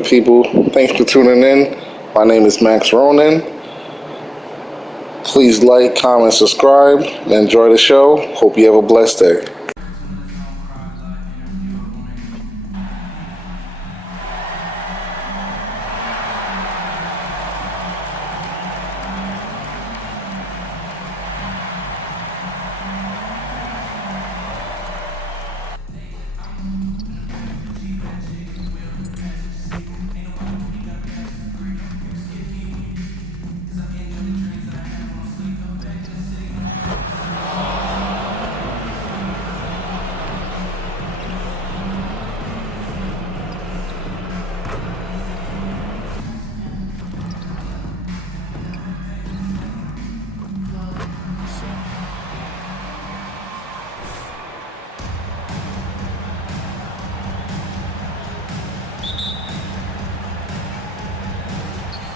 good people? Thanks for tuning in. My name is Max Ronin. Please like, comment, subscribe, and enjoy the show. Hope you have a blessed day.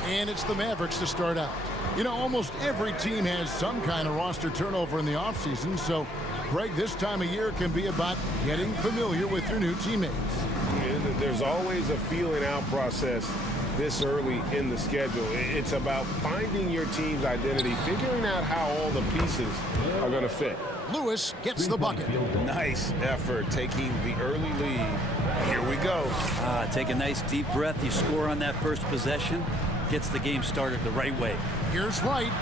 And it's the Mavericks to start out. You know, almost every team has some kind of roster turnover in the offseason, so, Greg, this time of year can be about getting familiar with your new teammates. There's always a feeling out process this early in the schedule. It's about finding your team's identity, figuring out how all the pieces are going to fit. Lewis gets the bucket. Nice effort taking the early lead. Here we go. Take a nice deep breath. You score on that first possession. Gets the game started the right way. Here's Wright.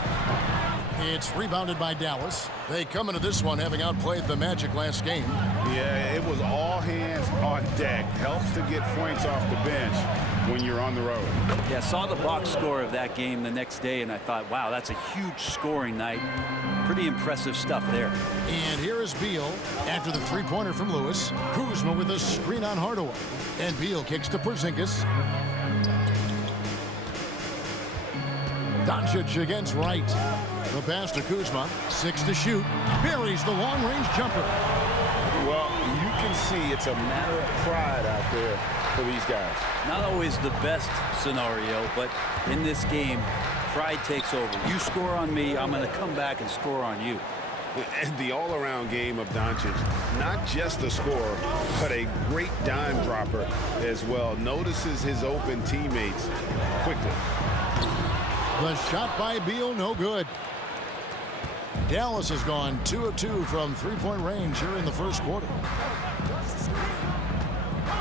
It's rebounded by Dallas. They come into this one having outplayed the Magic last game. Yeah, it was all hands on deck. Helps to get points off the bench when you're on the road. Yeah, saw the box score of that game the next day, and I thought, wow, that's a huge scoring night. Pretty impressive stuff there. And here is Beal after the three-pointer from Lewis. Kuzma with a screen on Hardaway. And Beal kicks to Porzingis. Doncic against Wright. The pass to Kuzma. 6 to shoot. Buries the long-range jumper. Well, you can see it's a matter of pride out there for these guys. Not always the best scenario, but in this game, pride takes over. You score on me, I'm going to come back and score on you. And the all-around game of Doncic, not just a scorer, but a great dime dropper as well. Notices his open teammates quickly. The shot by Beal, no good. Dallas has gone 2 of 2 from three-point range here in the first quarter.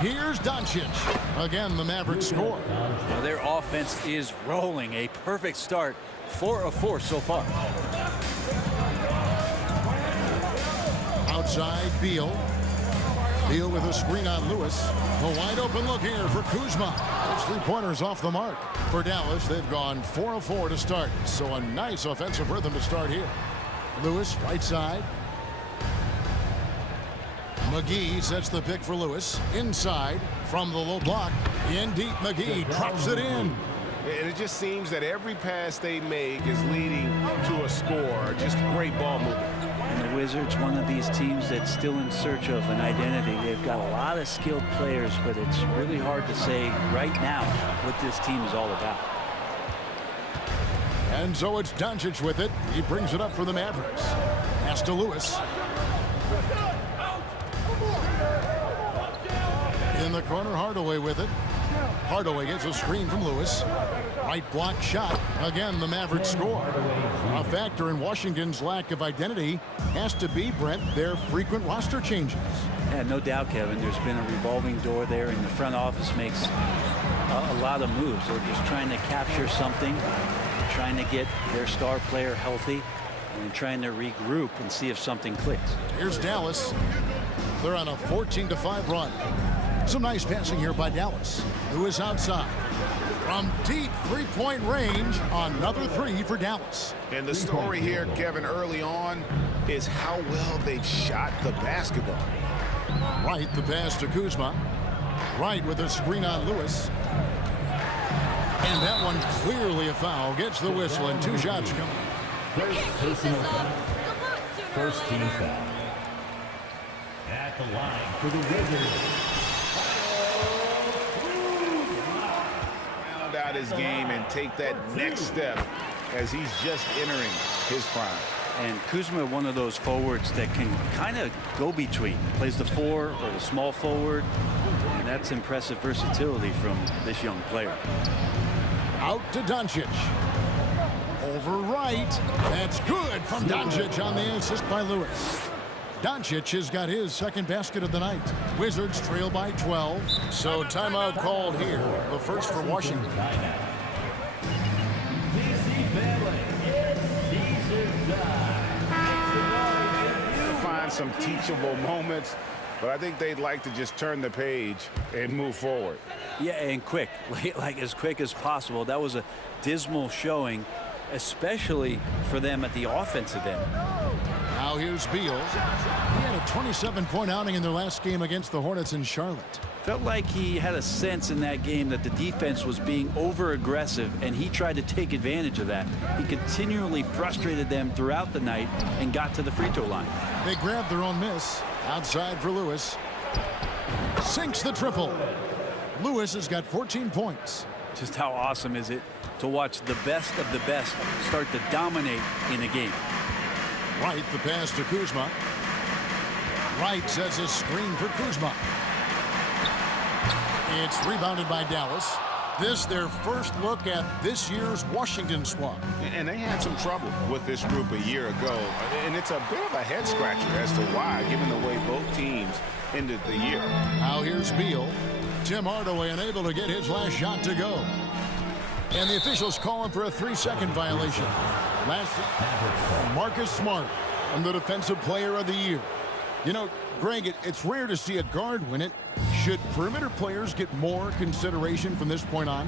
Here's Doncic. Again, the Mavericks score. Well, their offense is rolling. A perfect start. 4 of 4 so far. Outside, Beal. Beal with a screen on Lewis. A wide open look here for Kuzma. Those three-pointers off the mark. For Dallas, they've gone 4 of 4 to start. So a nice offensive rhythm to start here. Lewis, right side. McGee sets the pick for Lewis. Inside from the low block. In deep, McGee drops it in. And it just seems that every pass they make is leading to a score. Just great ball movement. And the Wizards, one of these teams that's still in search of an identity. They've got a lot of skilled players, but it's really hard to say right now what this team is all about. And so it's Doncic with it. He brings it up for the Mavericks. Pass to Lewis. In the corner, Hardaway with it. Hardaway gets a screen from Lewis. Right block shot. Again, the Mavericks score. A factor in Washington's lack of identity has to be, Brent, their frequent roster changes. Yeah, no doubt, Kevin. There's been a revolving door there, and the front office makes a lot of moves. They're just trying to capture something, trying to get their star player healthy, and trying to regroup and see if something clicks. Here's Dallas. They're on a 14-5 run. Some nice passing here by Dallas. Lewis outside. From deep three-point range, another three for Dallas. And the story here, Kevin, early on is how well they've shot the basketball. Wright, the pass to Kuzma. Wright with a screen on Lewis. And that one clearly a foul. Gets the whistle and 2 shots coming. First personal foul. First team foul. At the line for the Wizards. Round out his game and take that next step as he's just entering his prime. And Kuzma, one of those forwards that can kind of go between. Plays the 4 or the small forward. And that's impressive versatility from this young player. Out to Doncic. Over right. That's good from Doncic on the assist by Lewis. Doncic has got his second basket of the night. Wizards trail by 12. So timeout called here. The first for Washington. Find some teachable moments, but I think they'd like to just turn the page and move forward. Yeah, and quick, like as quick as possible. That was a dismal showing, especially for them at the offensive end. Now here's Beal. He had a 27-point outing in their last game against the Hornets in Charlotte. Felt like he had a sense in that game that the defense was being over-aggressive, and he tried to take advantage of that. He continually frustrated them throughout the night and got to the free throw line. They grabbed their own miss. Outside for Lewis. Sinks the triple. Lewis has got 14 points. Just how awesome is it to watch the best of the best start to dominate in a game. Wright, the pass to Kuzma. Wright sets a screen for Kuzma. It's rebounded by Dallas. This their first look at this year's Washington squad. And they had some trouble with this group a year ago. And it's a bit of a head scratcher as to why, given the way both teams ended the year. Now here's Beal. Tim Hardaway unable to get his last shot to go. And the officials calling for a 3-second violation. Last, Marcus Smart, and the Defensive Player of the Year. You know, Greg, it's rare to see a guard win it. Should perimeter players get more consideration from this point on?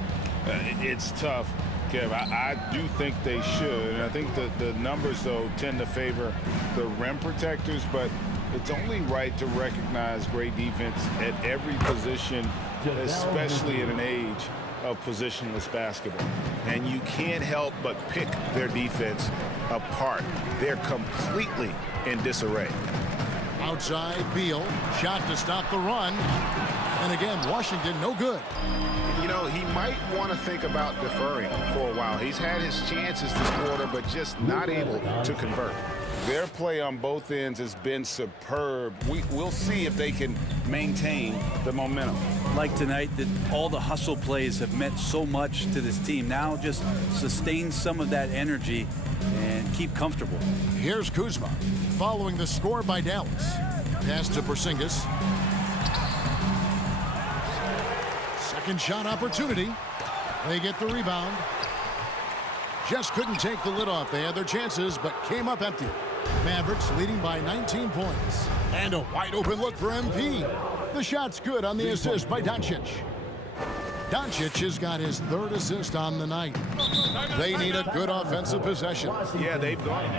It's tough, Kev. I do think they should. And I think the numbers, though, tend to favor the rim protectors. But it's only right to recognize great defense at every position, especially in an age of positionless basketball. And you can't help but pick their defense apart. They're completely in disarray. Outside, Beal. Shot to stop the run. And again, Washington no good. You know, he might want to think about deferring for a while. He's had his chances this quarter, but just not able to convert. Their play on both ends has been superb. We'll see if they can maintain the momentum. Like tonight, all the hustle plays have meant so much to this team. Now just sustain some of that energy and keep comfortable. Here's Kuzma following the score by Dallas. Pass to Porzingis. Second shot opportunity. They get the rebound. Just couldn't take the lid off. They had their chances, but came up empty. Mavericks leading by 19 points. And a wide open look for MP. The shot's good on the assist by Doncic. Doncic has got his third assist on the night. They need a good offensive possession. Yeah, they've gone.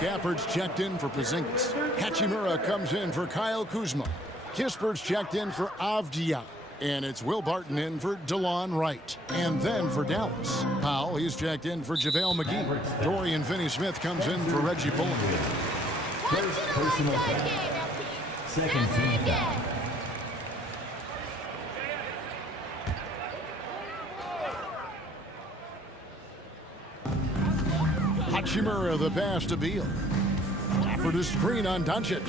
Gafford's checked in for Porzingis. Hachimura comes in for Kyle Kuzma. Kispert's checked in for Avdia. And it's Will Barton in for DeLon Wright. And then for Dallas, Powell, he's checked in for JaVale McGee. Dorian Finney-Smith comes in for Reggie Bullock. First personal foul. Second team foul. Hachimura, the pass to Beal. For the screen on Doncic.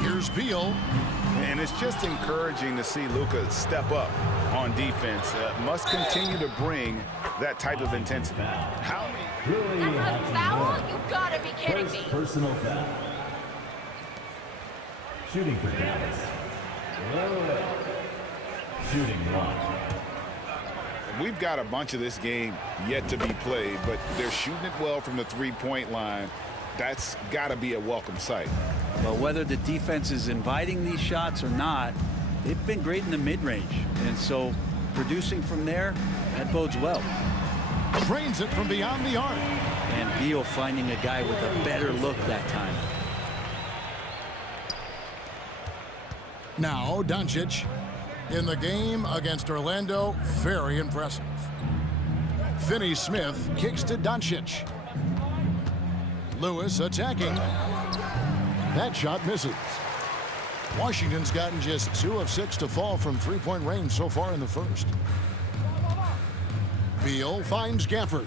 Here's Beal. And it's just encouraging to see Luka step up on defense. Must continue to bring that type of intensity. How many? Really Foul? You gotta be kidding me. First personal foul. Shooting for Dallas. Shooting one. We've got a bunch of this game yet to be played, but they're shooting it well from the three-point line. That's got to be a welcome sight. But whether the defense is inviting these shots or not, they've been great in the mid-range. And so producing from there, that bodes well. Trains it from beyond the arc. And Beal finding a guy with a better look that time. Now Doncic in the game against Orlando, very impressive. Finney Smith kicks to Doncic. Lewis attacking. That shot misses. Washington's gotten just 2 of 6 to fall from three-point range so far in the first. Beal finds Gafford.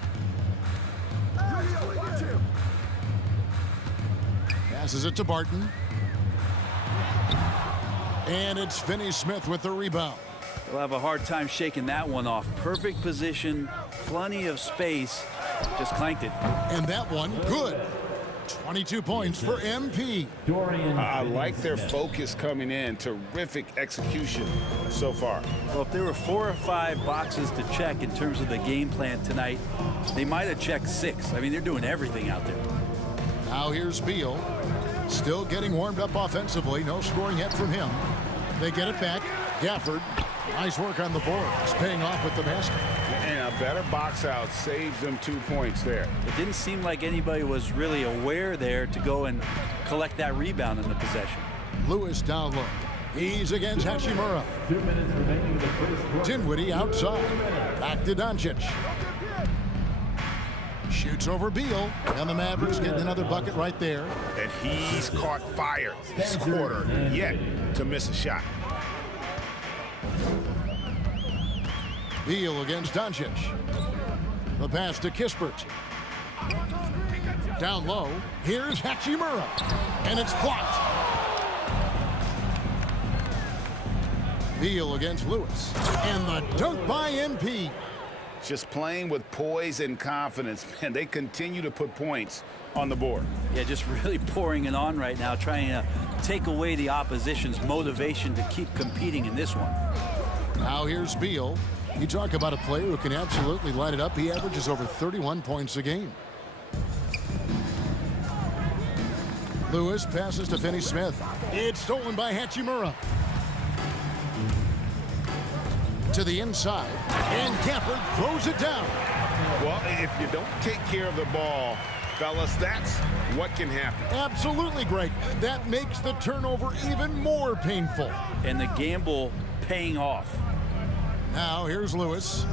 Passes it to Barton. And it's Finney Smith with the rebound. They'll have a hard time shaking that one off. Perfect position, plenty of space, just clanked it. And that one, good. 22 points for MP. I like their focus coming in. Terrific execution so far. Well, if there were 4 or 5 boxes to check in terms of the game plan tonight, they might have checked 6. I mean, they're doing everything out there. Now here's Beal. Still getting warmed up offensively. No scoring yet from him. They get it back. Gafford. Nice work on the boards. Paying off with the basket. And a better box out saves them 2 points there. It didn't seem like anybody was really aware there to go and collect that rebound in the possession. Lewis down low. He's against Hachimura. 2 minutes remaining in the first quarter. Dinwiddie outside. Back to Doncic. Shoots over Beal. And the Mavericks getting another bucket right there. And he's caught fire this quarter, yet to miss a shot. Beal against Doncic. The pass to Kispert. Down low. Here's Hachimura. And it's blocked. Beal against Lewis. And the dunk by MP. Just playing with poise and confidence, man. They continue to put points on the board. Yeah, just really pouring it on right now, trying to take away the opposition's motivation to keep competing in this one. Now here's Beal. You talk about a player who can absolutely light it up. He averages over 31 points a game. Lewis passes to Finney Smith. It's stolen by Hachimura. To the inside. And Gafford throws it down. Well, if you don't take care of the ball, fellas, that's what can happen. Absolutely, Greg. That makes the turnover even more painful. And the gamble paying off. Now here's Lewis.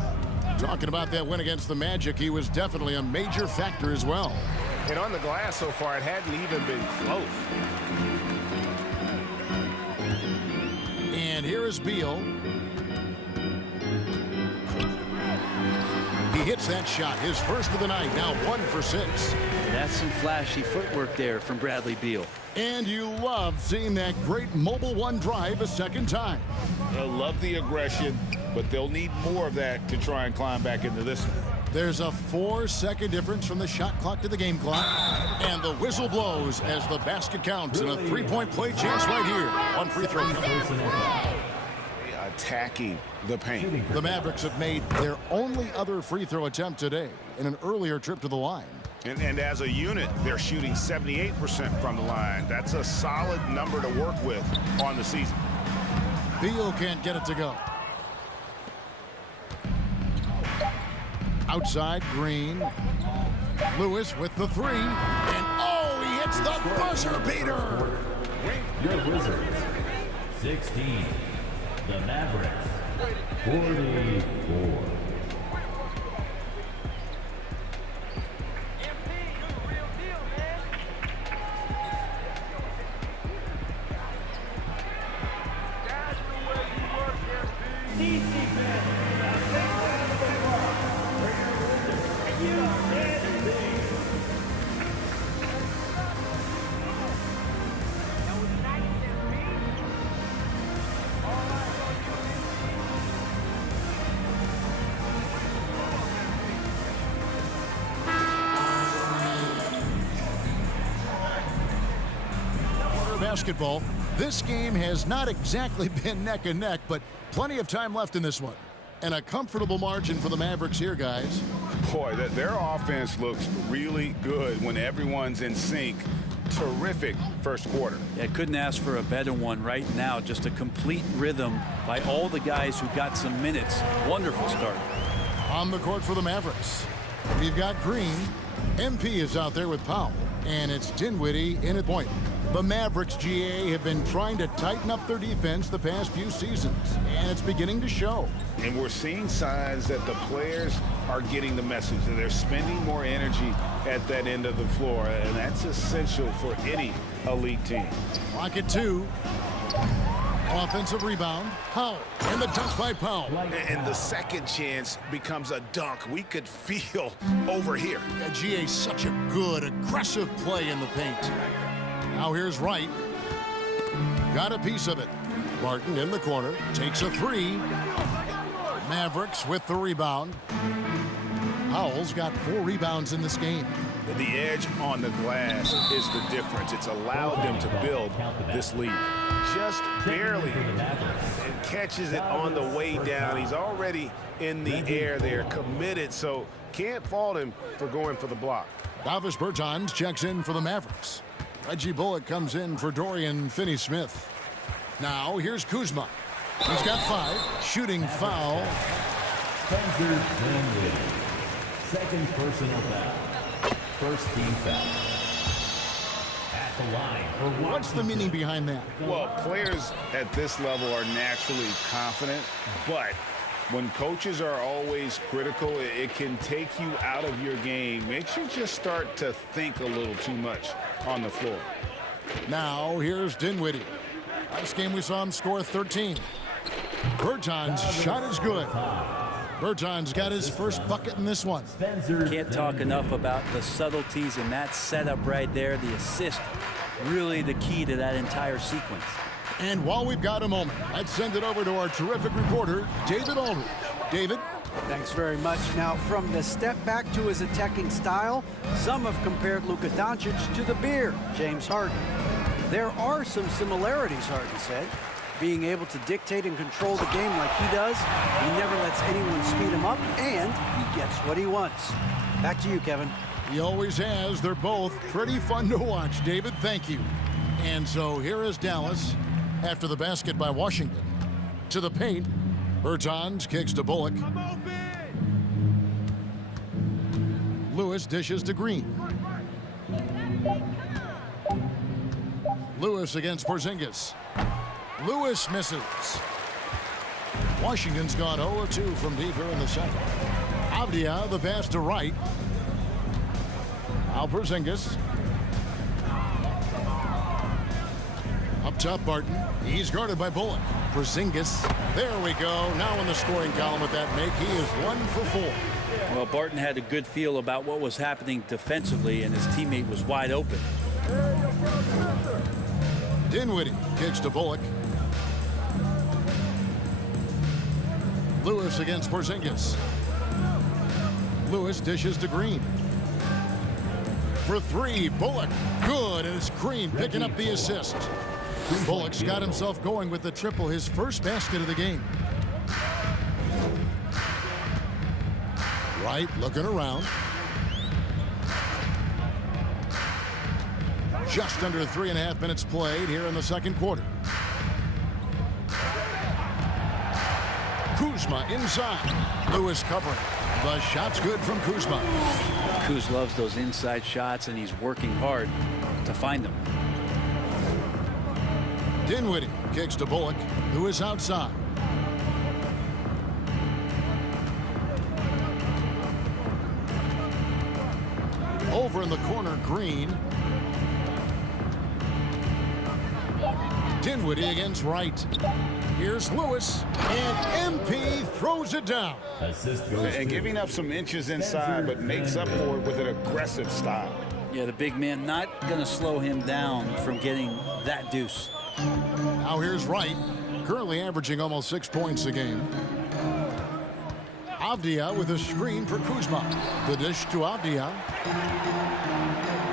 Talking about that win against the Magic, he was definitely a major factor as well. And on the glass so far, it hadn't even been close. And here is Beal. He hits that shot, his first of the night, now 1 for 6. That's some flashy footwork there from Bradley Beal. And you love seeing that great mobile one drive a second time. I love the aggression, but they'll need more of that to try and climb back into this one. There's a 4-second difference from the shot clock to the game clock. And the whistle blows as the basket counts and a 3-point play chance right here. 1 free throw. Attacking the paint. The Mavericks have made their only other free throw attempt today in an earlier trip to the line. And as a unit, they're shooting 78% from the line. That's a solid number to work with on the season. Beal can't get it to go. Outside, Green. Lewis with the 3. And oh, he hits the buzzer beater. Your Wizards, 16. The Mavericks, 44. Basketball. This game has not exactly been neck and neck, but plenty of time left in this one. And a comfortable margin for the Mavericks here, guys. Boy, their offense looks really good when everyone's in sync. Terrific first quarter. Yeah, couldn't ask for a better one right now. Just a complete rhythm by all the guys who got some minutes. Wonderful start. On the court for the Mavericks, we've got Green. MP is out there with Powell. And it's Dinwiddie in at point. The Mavericks, GA, have been trying to tighten up their defense the past few seasons, and it's beginning to show. And we're seeing signs that the players are getting the message, that they're spending more energy at that end of the floor, and that's essential for any elite team. Clock at 2. Offensive rebound. Powell. And the dunk by Powell. And the second chance becomes a dunk. We could feel over here. GA, such a good, aggressive play in the paint. Now here's Wright. Got a piece of it. Martin in the corner. Takes a 3. Mavericks with the rebound. Powell's got 4 rebounds in this game. The edge on the glass is the difference. It's allowed them to build this lead. Just barely, and catches it on the way down. He's already in the air there, committed, so can't fault him for going for the block. Davis Bertans checks in for the Mavericks. Reggie Bullock comes in for Dorian Finney-Smith. Now here's Kuzma. He's got 5. Shooting foul. Spencer Dinwiddie. Second personal foul. First team foul. At the line for Washington. What's the meaning behind that? Well, players at this level are naturally confident, but when coaches are always critical, it can take you out of your game. Makes you just start to think a little too much on the floor. Now here's Dinwiddie. Last game we saw him score 13. Bertans' shot is good. Bertans got his first bucket in this one. Can't talk enough about the subtleties in that setup right there. The assist, really the key to that entire sequence. And while we've got a moment, let's send it over to our terrific reporter, David Aldridge. David? Thanks very much. Now, from the step back to his attacking style, some have compared Luka Doncic to the bear, James Harden. There are some similarities, Harden said. Being able to dictate and control the game like he does, he never lets anyone speed him up, and he gets what he wants. Back to you, Kevin. He always has. They're both pretty fun to watch, David. Thank you. And so here is Dallas after the basket by Washington. To the paint. Bertans kicks to Bullock. Lewis dishes to Green. Lewis against Porzingis. Lewis misses. Washington's gone 0 of 2 from deep here in the second. Avdia, the pass to Wright. Now Porzingis. Up top, Barton. He's guarded by Bullock. Porzingis. There we go. Now in the scoring column with that make. He is 1 for 4. Well, Barton had a good feel about what was happening defensively, and his teammate was wide open. Dinwiddie kicks to Bullock. Lewis against Porzingis. Lewis dishes to Green. For 3, Bullock. Good, and it's Green picking up the assist. Bullock's got himself going with the triple, his first basket of the game. Wright looking around. Just under 3.5 minutes played here in the second quarter. Kuzma inside. Lewis covering. The shot's good from Kuzma. Kuz loves those inside shots, and he's working hard to find them. Dinwiddie kicks to Bullock, who is outside. Over in the corner, Green. Dinwiddie against Wright. Here's Lewis, and MP throws it down. Assist goes And to giving up some inches inside, but makes up for it with an aggressive style. Yeah, the big man not going to slow him down from getting that deuce. Now here's Wright, currently averaging almost 6 points a game. Avdia with a screen for Kuzma. The dish to Avdia.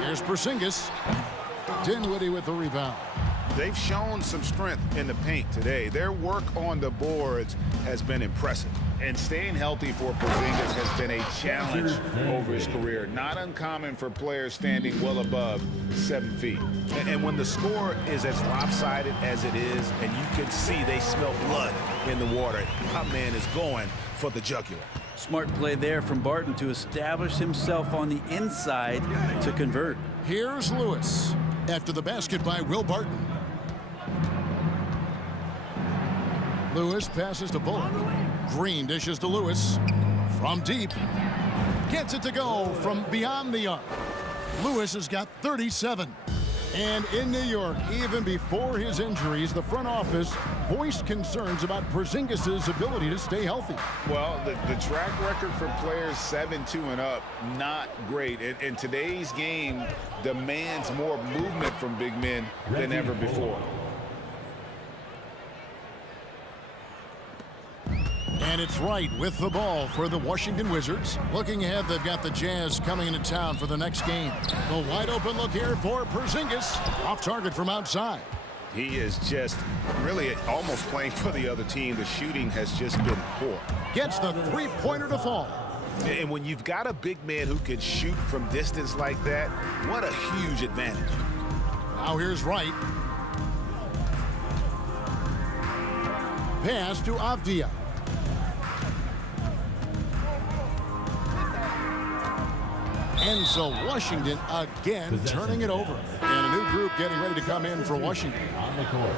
Here's Porzingis. Dinwiddie with the rebound. They've shown some strength in the paint today. Their work on the boards has been impressive. And staying healthy for Porzingis has been a challenge over his career. Not uncommon for players standing well above 7 feet. And when the score is as lopsided as it is, and you can see they smell blood in the water. My man is going for the jugular. Smart play there from Barton to establish himself on the inside to convert. Here's Lewis after the basket by Will Barton. Lewis passes to Bullock. Green dishes to Lewis from deep. Gets it to go from beyond the arc. Lewis has got 37. And in New York, even before his injuries, the front office voiced concerns about Porzingis' ability to stay healthy. Well, the track record for players 7-2 and up, not great. And today's game demands more movement from big men than ever before. And it's Wright with the ball for the Washington Wizards. Looking ahead, they've got the Jazz coming into town for the next game. The wide open look here for Porzingis. Off target from outside. He is just really almost playing for the other team. The shooting has just been poor. Gets the three-pointer to fall. And when you've got a big man who can shoot from distance like that, what a huge advantage. Now here's Wright. Pass to Avdia. And so Washington again turning it over. And a new group getting ready to come in for Washington. On the court.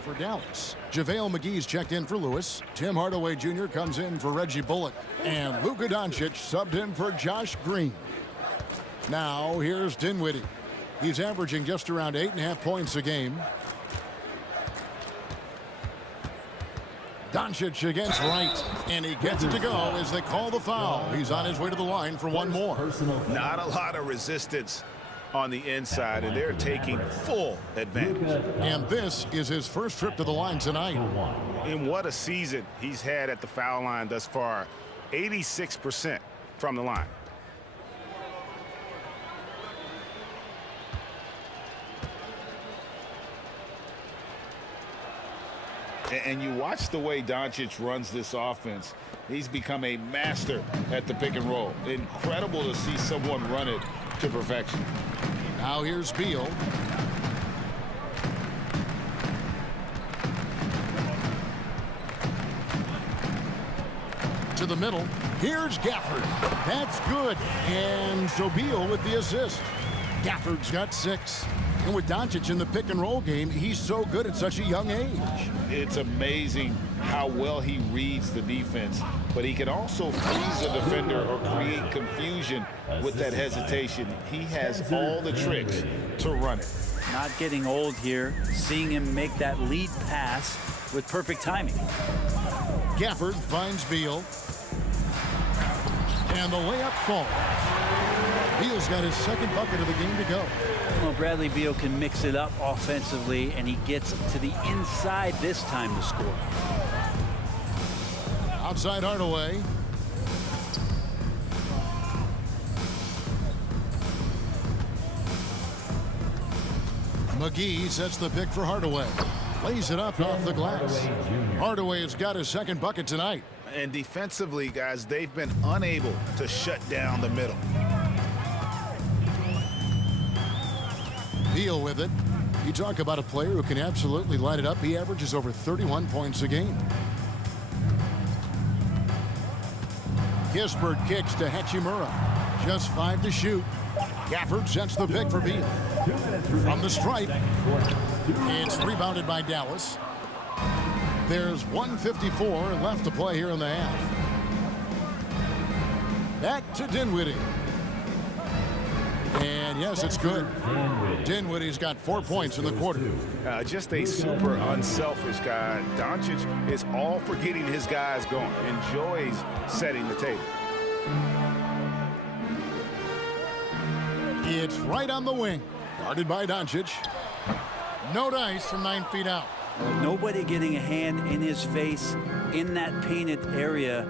For Dallas, JaVale McGee's checked in for Lewis. Tim Hardaway Jr. comes in for Reggie Bullock. And Luka Doncic subbed in for Josh Green. Now here's Dinwiddie. He's averaging just around 8.5 points a game. Doncic against Wright, and he gets it to go as they call the foul. He's on his way to the line for one more. Not a lot of resistance on the inside, and they're taking full advantage. And this is his first trip to the line tonight. And what a season he's had at the foul line thus far. 86% from the line. And you watch the way Doncic runs this offense. He's become a master at the pick and roll. Incredible to see someone run it to perfection. Now here's Beal. To the middle. Here's Gafford. That's good. And so Beal with the assist. Gafford's got 6. And with Doncic in the pick and roll game, he's so good at such a young age. It's amazing how well he reads the defense, but he can also freeze a defender or create confusion with that hesitation. He has all the tricks to run it. Not getting old here, seeing him make that lead pass with perfect timing. Gafford finds Beal. And the layup falls. Beal's got his second bucket of the game to go. Well, Bradley Beal can mix it up offensively, and he gets to the inside this time to score. Outside Hardaway. McGee sets the pick for Hardaway. Lays it up off the glass. Hardaway has got his second bucket tonight. And defensively, guys, they've been unable to shut down the middle. Beal with it. You talk about a player who can absolutely light it up. He averages over 31 points a game. Kispert kicks to Hachimura. Just 5 to shoot. Gafford sets the pick for Beal. From the stripe. It's rebounded by Dallas. There's 1:54 left to play here in the half. Back to Dinwiddie. And yes, it's good. Dinwiddie's got 4 points in the quarter. Just a super unselfish guy. Doncic is all for getting his guys going. Enjoys setting the table. It's right on the wing. Guarded by Doncic. No dice from 9 feet out. Nobody getting a hand in his face in that painted area.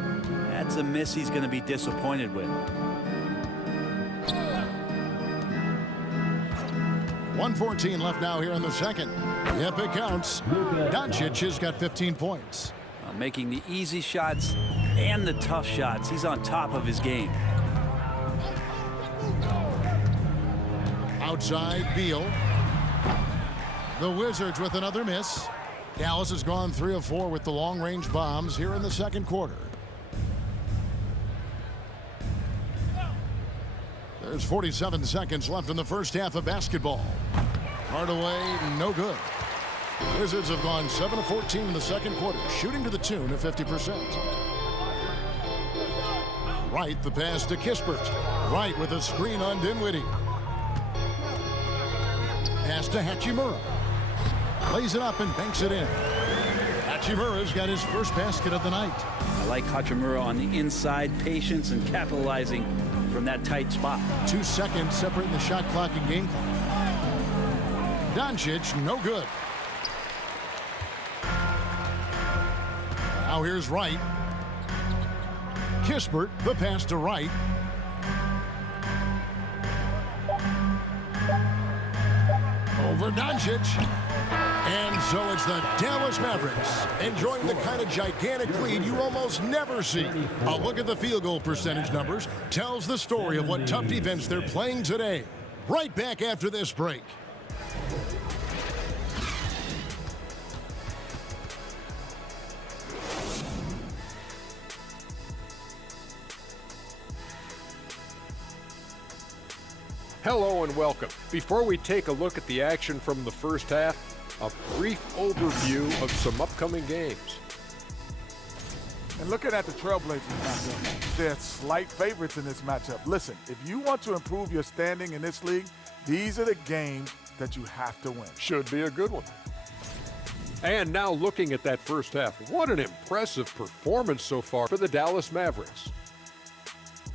That's a miss he's going to be disappointed with. 1:14 left now here in the second. Yep, it counts. Doncic has got 15 points. Making the easy shots and the tough shots. He's on top of his game. outside, Beal. The Wizards with another miss. Dallas has gone 3 of 4 with the long-range bombs here in the second quarter. There's 47 seconds left in the first half of basketball. Hardaway, no good. Wizards have gone 7 of 14 in the second quarter, shooting to the tune of 50%. Wright, the pass to Kispert. Wright with a screen on Dinwiddie. Pass to Hachimura. Plays it up and banks it in. Hachimura's got his first basket of the night. I like Hachimura on the inside, patience and capitalizing from that tight spot. 2 seconds separating the shot clock and game clock. Doncic, no good. Now here's Wright. Kispert, the pass to Wright. Over Doncic. And so it's the Dallas Mavericks enjoying the kind of gigantic lead you almost never see. A look at the field goal percentage numbers tells the story of what tough defense they're playing today. Right back after this break. Hello and welcome. Before we take a look at the action from the first half, a brief overview of some upcoming games. And looking at the Trailblazers matchup, they're slight favorites in this matchup. Listen, if you want to improve your standing in this league, these are the games that you have to win. Should be a good one. And now looking at that first half, what an impressive performance so far for the Dallas Mavericks.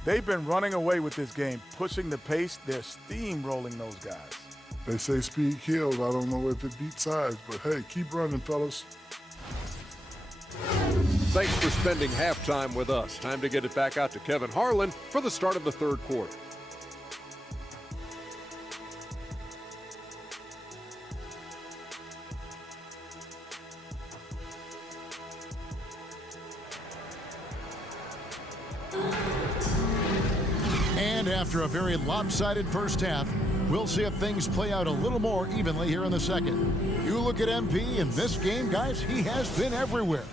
They've been running away with this game, pushing the pace. They're steamrolling those guys. They say speed kills. I don't know if it beats size, but hey, keep running, fellas. Thanks for spending halftime with us. Time to get it back out to Kevin Harlan for the start of the third quarter. And after a very lopsided first half, we'll see if things play out a little more evenly here in the second. You look at MP in this game, guys, he has been everywhere.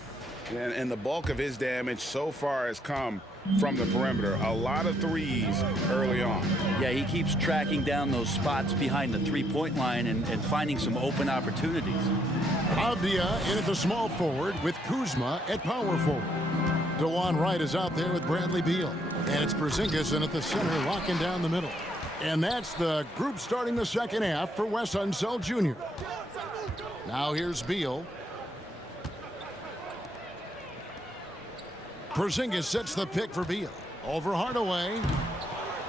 And the bulk of his damage so far has come from the perimeter. A lot of threes early on. Yeah, he keeps tracking down those spots behind the three-point line and finding some open opportunities. Avdia in at the small forward with Kuzma at power forward. DeJuan Wright is out there with Bradley Beal. And it's Porzingis in at the center, locking down the middle. And that's the group starting the second half for Wes Unseld Jr. Now here's Beal. Porzingis sets the pick for Beal. Over Hardaway.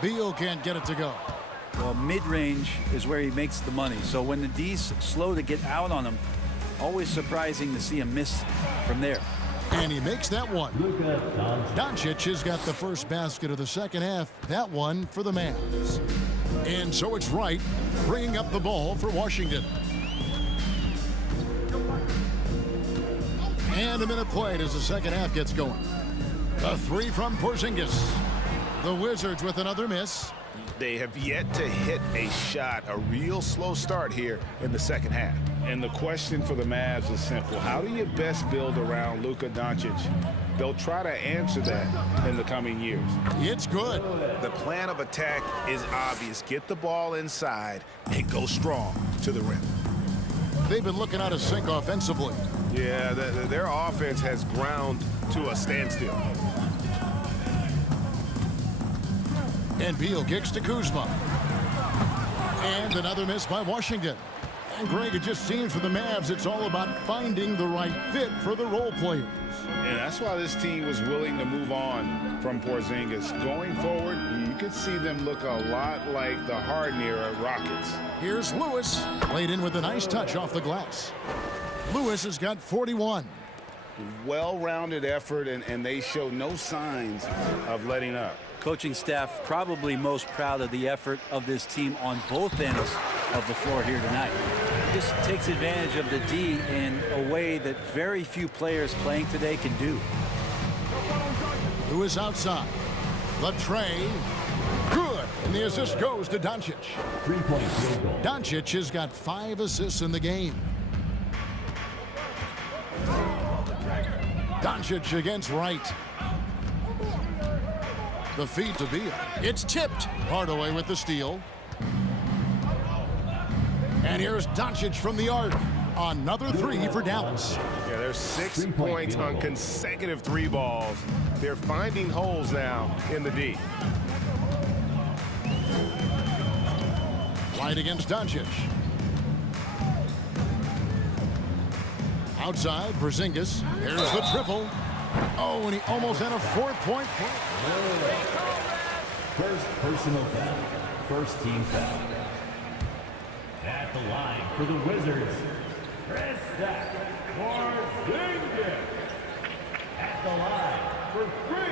Beal can't get it to go. Well, mid-range is where he makes the money. So when the D's slow to get out on him, always surprising to see him miss from there. And he makes that one. Doncic has got the first basket of the second half. That one for the Mavs. And so it's Wright bringing up the ball for Washington. And a minute played as the second half gets going. A three from Porzingis. The Wizards with another miss. They have yet to hit a shot, a real slow start here in the second half. And the question for the Mavs is simple. How do you best build around Luka Doncic? They'll try to answer that in the coming years. It's good. The plan of attack is obvious. Get the ball inside and go strong to the rim. They've been looking out of sync offensively. Yeah, their offense has ground to a standstill. And Beal kicks to Kuzma. And another miss by Washington. And Greg, it just seems for the Mavs, it's all about finding the right fit for the role players. And that's why this team was willing to move on from Porzingis. Going forward, you could see them look a lot like the Harden-era Rockets. Here's Lewis, laid in with a nice touch off the glass. Lewis has got 41. Well-rounded effort, and they show no signs of letting up. Coaching staff probably most proud of the effort of this team on both ends of the floor here tonight. This takes advantage of the D in a way that very few players playing today can do. Lewis outside. The tray. Good. And the assist goes to Doncic. 3-point field goal. Doncic has got 5 assists in the game. Doncic against Wright. The feed to Beal. It's tipped. Hardaway with the steal. And here's Doncic from the arc. Another 3 for Dallas. Yeah, there's 6 points on consecutive 3 balls. They're finding holes now in the D. White against Doncic. Outside, Porzingis. Here's the triple. Oh, and he almost had a 4-point play. First personal foul. First team foul. At the line for the Wizards, Kristaps Porzingis. At the line for 3.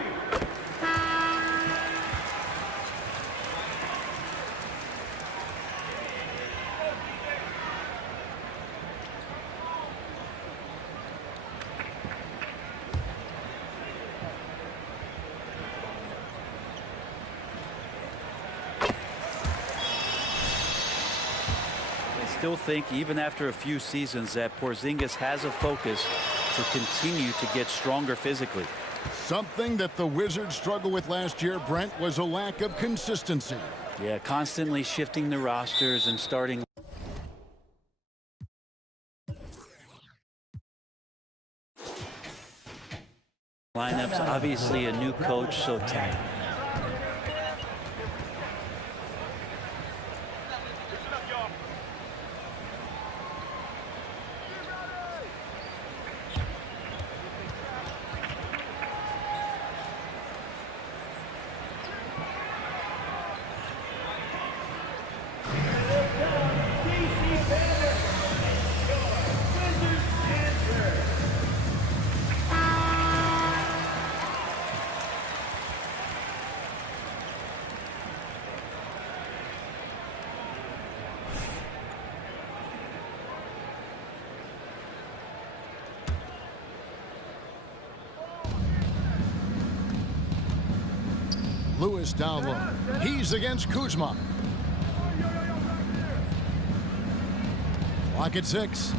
Still think, even after a few seasons, that Porzingis has a focus to continue to get stronger physically. Something that the Wizards struggled with last year, Brent, was a lack of consistency. Yeah, constantly shifting the rosters and starting lineups. Obviously a new coach, so Lewis down low. He's against Kuzma. Clock at 6.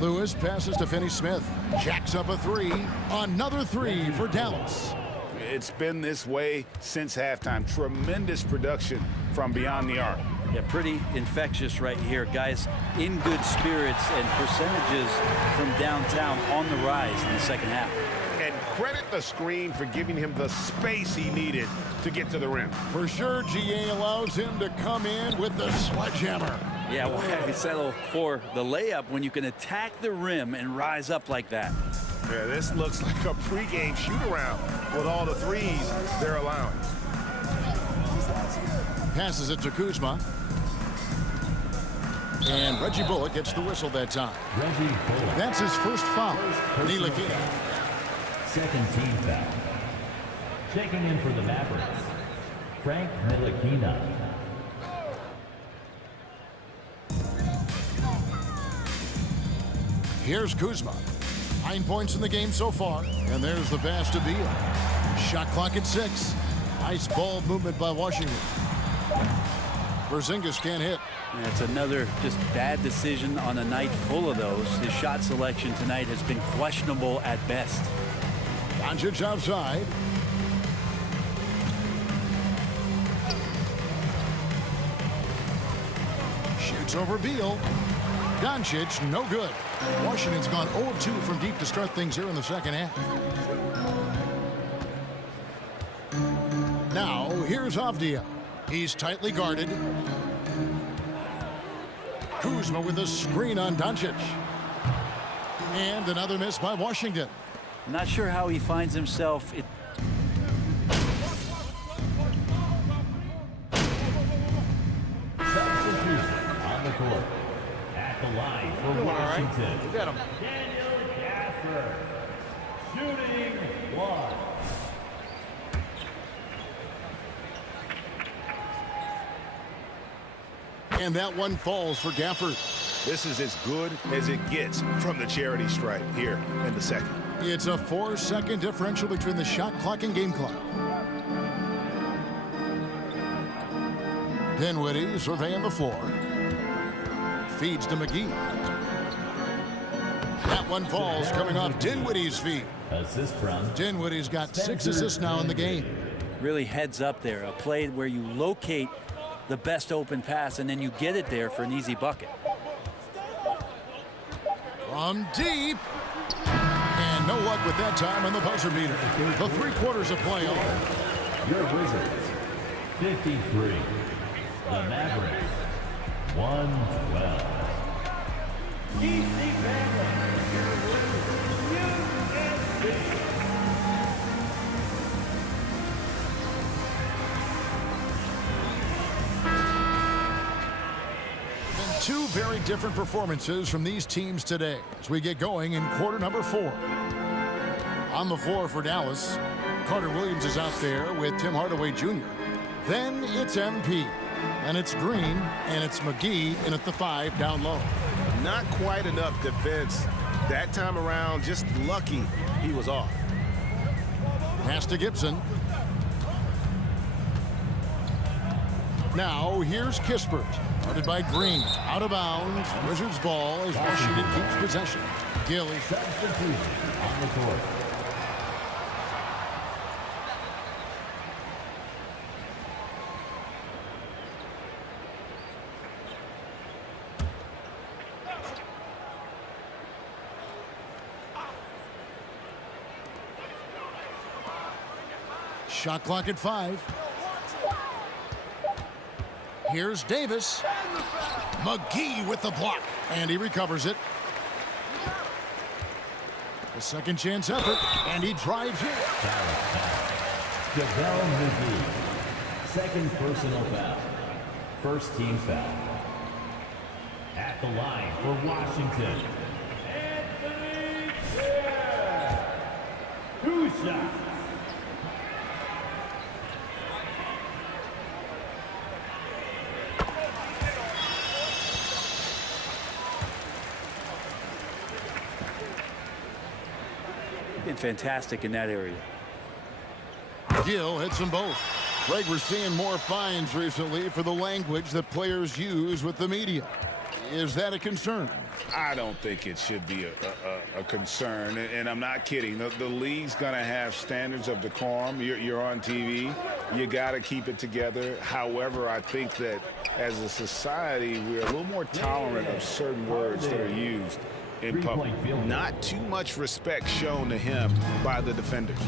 Lewis passes to Finney-Smith. Jacks up a 3. Another 3 for Dallas. It's been this way since halftime. Tremendous production from beyond the arc. Yeah, pretty infectious right here. Guys in good spirits and percentages from downtown on the rise in the second half. And credit the screen for giving him the space he needed to get to the rim. For sure, GA allows him to come in with the sledgehammer. Yeah, why settle for the layup when you can attack the rim and rise up like that? Yeah, this looks like a pregame shoot-around with all the threes they're allowing. Passes it to Kuzma. And Reggie Bullock gets the whistle that time. Reggie Bullock. That's his first foul. Ntilikina. Second team foul. Checking in for the Mavericks, Frank Ntilikina. Here's Kuzma. 9 points in the game so far. And there's the pass to Beal. Shot clock at 6. Nice ball movement by Washington. Porzingis can't hit. And it's another just bad decision on a night full of those. His shot selection tonight has been questionable at best. Doncic outside. Shoots over Beal. Doncic, no good. Washington's gone 0-2 from deep to start things here in the second half. Now, here's Avdia. He's tightly guarded. Kuzma with a screen on Doncic. And another miss by Washington. Not sure how he finds himself. Substitution on the court. At the line for Washington. Right. Get him. Daniel Gafford. Shooting 1. And that one falls for Gafford. This is as good as it gets from the charity stripe here in the second. It's a 4-second differential between the shot clock and game clock. Dinwiddie surveying the floor. Feeds to McGee. That one falls coming off Dinwiddie's feet. Assist from Dinwiddie's got 6 assists now in the game. Really heads up there. A play where you locate the best open pass and then you get it there for an easy bucket. From deep. And no luck with that time on the buzzer beater. The 3 quarters of play on. your Wizards 53. The Mavericks 112. Two very different performances from these teams today as we get going in quarter number 4. On the floor for Dallas, Carter Williams is out there with Tim Hardaway Jr. Then it's MP, and it's Green, and it's McGee in at the 5 down low. Not quite enough defense that time around. Just lucky he was off. Pass to Gibson. Now here's Kispert. Guarded by Green. Out of bounds. Wizards ball as Washington keeps possession. Gilly. Substitution on the court. Shot clock at 5. Here's Davis. McGee with the block. And he recovers it. A second chance effort. And he drives it. JaVale McGee. Second personal foul. First team foul. At the line for Washington. Anthony Davis. 2 shots. Been fantastic in that area. Gill hits them both. Greg, we're seeing more fines recently for the language that players use with the media. Is that a concern? I don't think it should be a concern, and I'm not kidding. The league's going to have standards of decorum. You're on TV. You got to keep it together. However, I think that as a society, we're a little more tolerant of certain words that are used in public. Not too much respect shown to him by the defenders.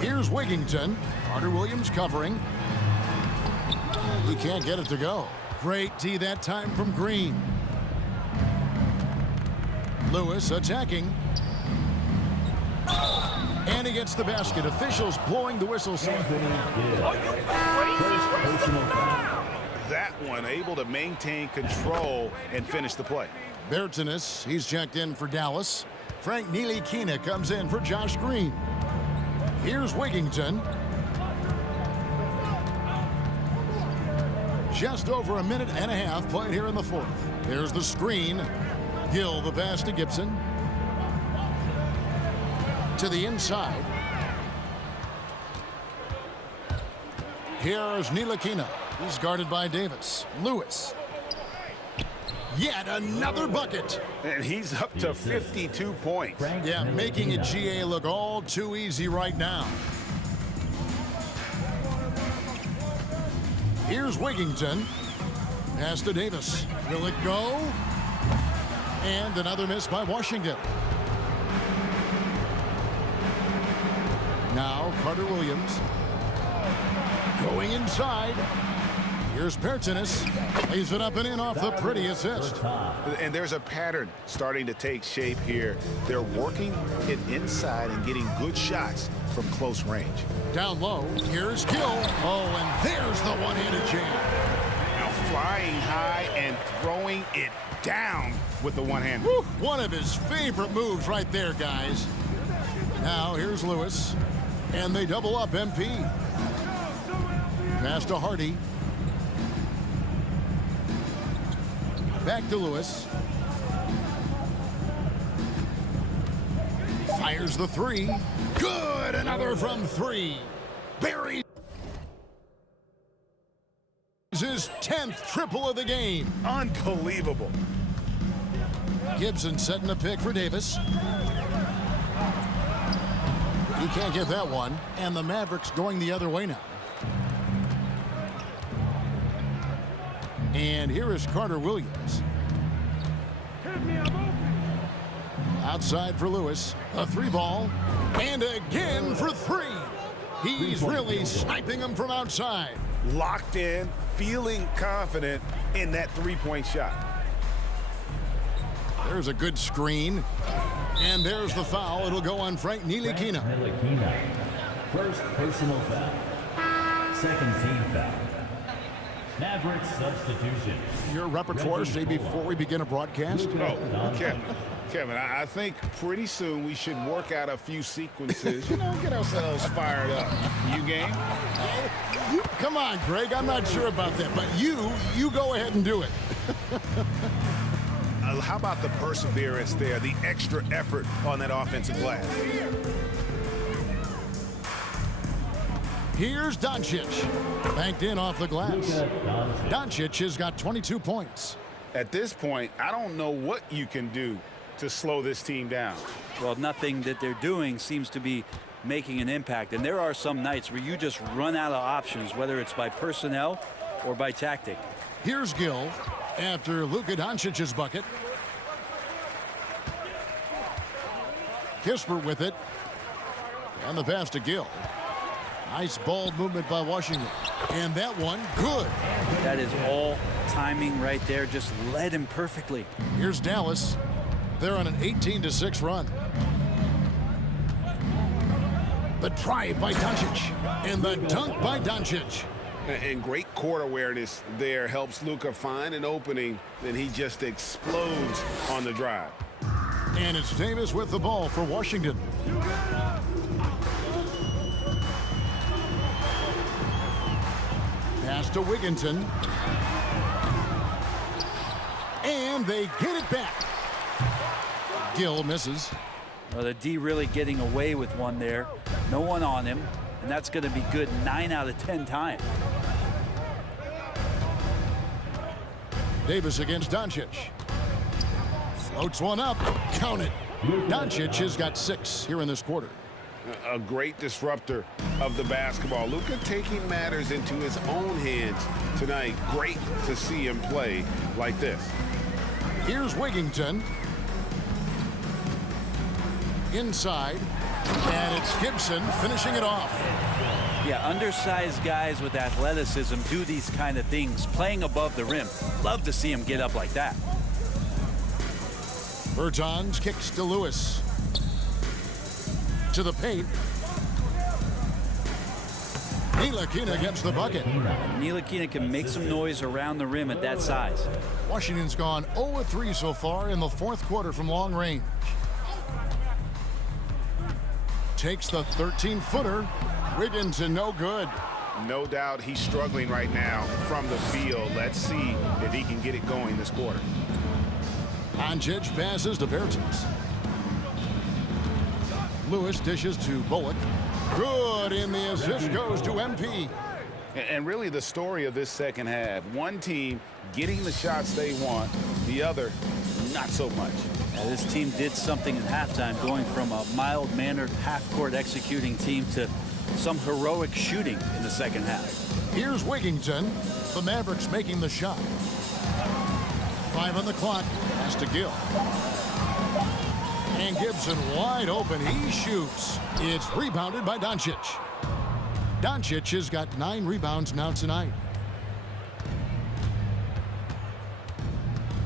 Here's Wigginton. Carter Williams covering. He can't get it to go. Great D that time from Green. Lewis attacking. And he gets the basket. Officials blowing the whistle. That one able to maintain control and finish the play. Bertanis, he's checked in for Dallas. Frank Ntilikina comes in for Josh Green. Here's Wigginton. Just over a minute and a half played here in the 4th. There's the screen. Gill the pass to Gibson. To the inside. Here's Ntilikina. He's guarded by Davis. Lewis. Yet another bucket. And he's up to 52 points. Yeah, making a GA look all too easy right now. Here's Wigginton. Pass to Davis. Will it go? And another miss by Washington. Now Carter Williams. Going inside. Here's Bertanis. Lays it up and in off the pretty assist. And there's a pattern starting to take shape here. They're working it inside and getting good shots from close range. Down low. Here's Gill. Oh, and there's the one-handed jam. Now flying high and throwing it down with the one-hand. One of his favorite moves right there, guys. Now here's Lewis. And they double up MP. Pass to Hardy. Back to Lewis. Fires the 3. Good! Another from 3. Buried. his 10th triple of the game. Unbelievable. Gibson setting the pick for Davis. He can't get that one, and the Mavericks going the other way now. And here is Carter Williams. Outside for Lewis. A 3-ball. And again for 3. He's really sniping them from outside. Locked in, feeling confident in that three-point shot. There's a good screen. And there's the foul. It'll go on Frank Ntilikina. First personal foul. Second team foul. Mavericks substitution. Your repertoire, say, before we begin a broadcast? Oh, Kevin, I think pretty soon we should work out a few sequences, get ourselves fired up. You game? Come on, Greg. I'm not sure about that, but you go ahead and do it. How about the perseverance there, the extra effort on that offensive glass? Here's Doncic. Banked in off the glass. Doncic has got 22 points. At this point, I don't know what you can do to slow this team down. Well, nothing that they're doing seems to be making an impact. And there are some nights where you just run out of options, whether it's by personnel or by tactic. Here's Gill after Luka Doncic's bucket. Kispert with it. And the pass to Gill. Nice ball movement by Washington. And that one, good. That is all timing right there. Just led him perfectly. Here's Dallas. They're on an 18-6 run. The drive by Doncic. And the dunk by Doncic. And great court awareness there helps Luka find an opening. Then he just explodes on the drive. And it's Davis with the ball for Washington. Pass to Wigginton. And they get it back. Gill misses. Well, the D really getting away with one there. No one on him. And that's going to be good 9 out of 10 times. Davis against Doncic. Floats one up. Count it. Doncic has got 6 here in this quarter. A great disruptor of the basketball. Luka taking matters into his own hands tonight. Great to see him play like this. Here's Wigginton. Inside. And it's Gibson finishing it off. Yeah, undersized guys with athleticism do these kind of things, playing above the rim. Love to see him get up like that. Bertans kicks to Lewis. To the paint. Ntilikina gets the bucket. Ntilikina can make some noise around the rim at that size. Washington's gone 0-3 so far in the 4th quarter from long range. Takes the 13-footer. Wigginton no good. No doubt he's struggling right now from the field. Let's see if he can get it going this quarter. Doncic passes to Bertans. Lewis dishes to Bullock. Good, and the assist goes to MP. And really the story of this second half, one team getting the shots they want, the other not so much. This team did something at halftime, going from a mild-mannered half-court executing team to some heroic shooting in the second half. Here's Wigginton. The Mavericks making the shot. 5 on the clock. Pass to Gill. And Gibson wide open. He shoots. It's rebounded by Doncic. Doncic has got 9 rebounds now tonight.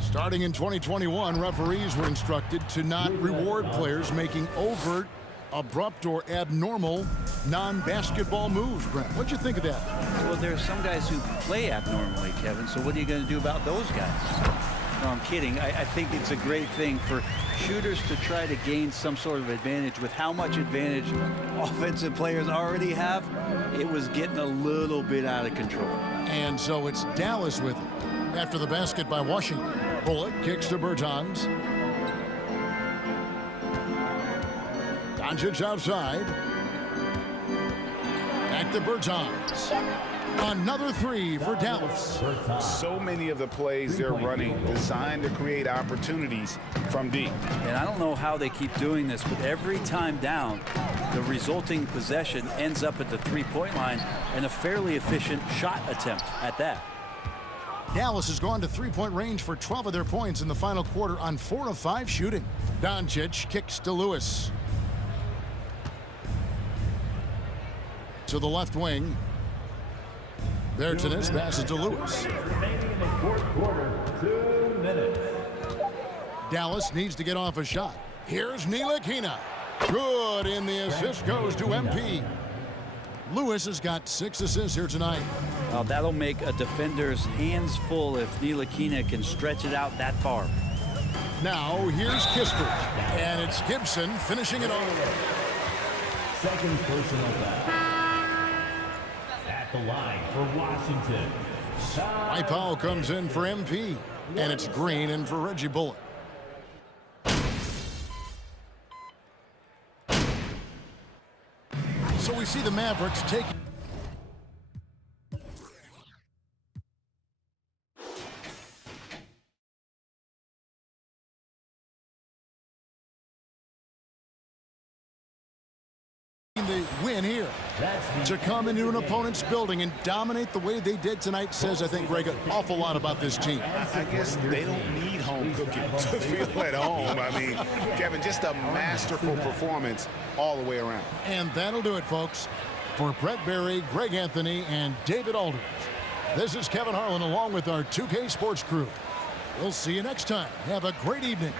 Starting in 2021, referees were instructed to not reward players making overt, abrupt, or abnormal non-basketball moves. Brent, what'd you think of that? Well, there are some guys who play abnormally, Kevin, so what are you going to do about those guys? No, I'm kidding. I think it's a great thing for shooters to try to gain some sort of advantage. With how much advantage offensive players already have, it was getting a little bit out of control. And so it's Dallas with it. After the basket by Washington. Bullock kicks to Bertans. Doncic outside. Back to Bertans. Another three for Dallas. So many of the plays they're running designed to create opportunities from deep. And I don't know how they keep doing this, but every time down, the resulting possession ends up at the three-point line and a fairly efficient shot attempt at that. Dallas has gone to three-point range for 12 of their points in the final quarter on 4 of 5 shooting. Doncic kicks to Lewis. To the left wing. Bertans passes to Lewis. Remaining in the fourth quarter, 2 minutes. Dallas needs to get off a shot. Here's Ntilikina. Good, and the assist goes to MP. Lewis has got 6 assists here tonight. Well, that'll make a defender's hands full if Ntilikina can stretch it out that far. Now here's Kispert, and it's Gibson finishing it off. Second personal foul. At the line for Washington. Powell comes in for MP, and it's Green in for Reggie Bullock. So we see the Mavericks take the win here. To come into an opponent's building and dominate the way they did tonight says, I think, Greg, an awful lot about this team. I guess they don't need home cooking to feel at home. I mean, Kevin, just a masterful performance all the way around. And that'll do it, folks. For Brett Berry, Greg Anthony, and David Aldridge, this is Kevin Harlan along with our 2K Sports crew. We'll see you next time. Have a great evening.